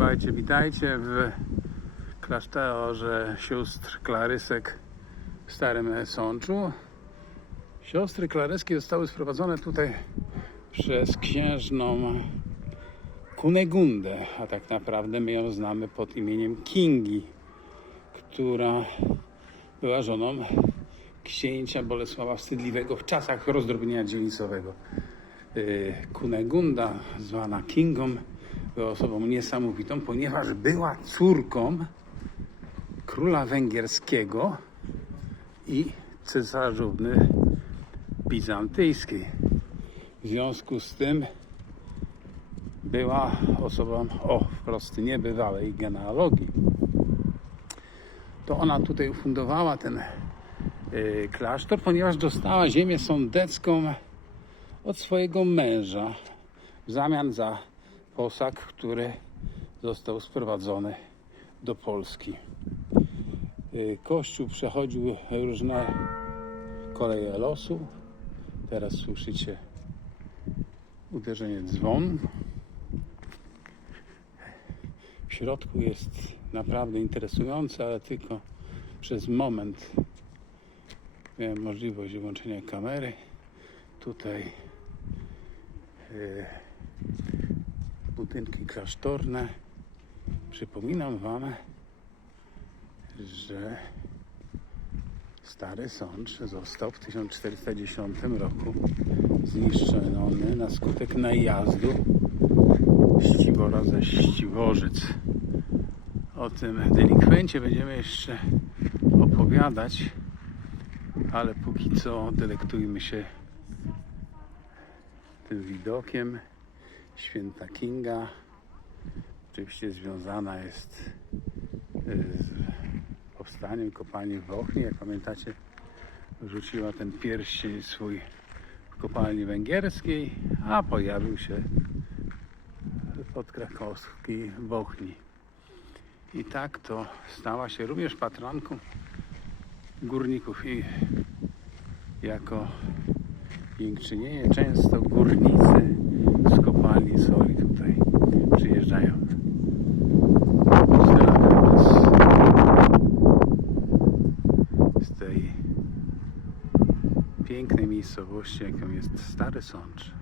Słuchajcie, witajcie w klasztorze sióstr Klarysek w Starym Sączu. Siostry Klaryskie zostały sprowadzone tutaj przez księżną Kunegundę, a tak naprawdę my ją znamy pod imieniem Kingi, która była żoną księcia Bolesława Wstydliwego w czasach rozdrobnienia dzielnicowego. Y, Kunegunda, zwana Kingą, osobą niesamowitą, ponieważ była córką króla węgierskiego i cesarzówny bizantyjskiej. W związku z tym była osobą o wprost niebywałej genealogii. To ona tutaj ufundowała ten y, klasztor, ponieważ dostała ziemię sądecką od swojego męża w zamian za posag, który został sprowadzony do Polski. Y, Kościół przechodził różne koleje losu. Teraz słyszycie uderzenie dzwon. W środku jest naprawdę interesujące, ale tylko przez moment miałem możliwość włączenia kamery. Tutaj e, budynki klasztorne. Przypominam Wam, że Stary Sącz został w 1410 roku zniszczony na skutek najazdu Ścibora ze Ściworzyc. O tym delikwencie będziemy jeszcze opowiadać, ale póki co delektujmy się tym widokiem. Święta Kinga oczywiście związana jest y, z powstaniem kopalni w Bochni. Jak pamiętacie, rzuciła ten pierścień swój w kopalni węgierskiej, a pojawił się pod krakowskiej Bochni. I tak to stała się również patronką górników i jako Jękczynienie często górnicy z kopalni soli tutaj przyjeżdżają. Pozdrawiam Was z tej pięknej miejscowości, jaką jest Stary Sącz.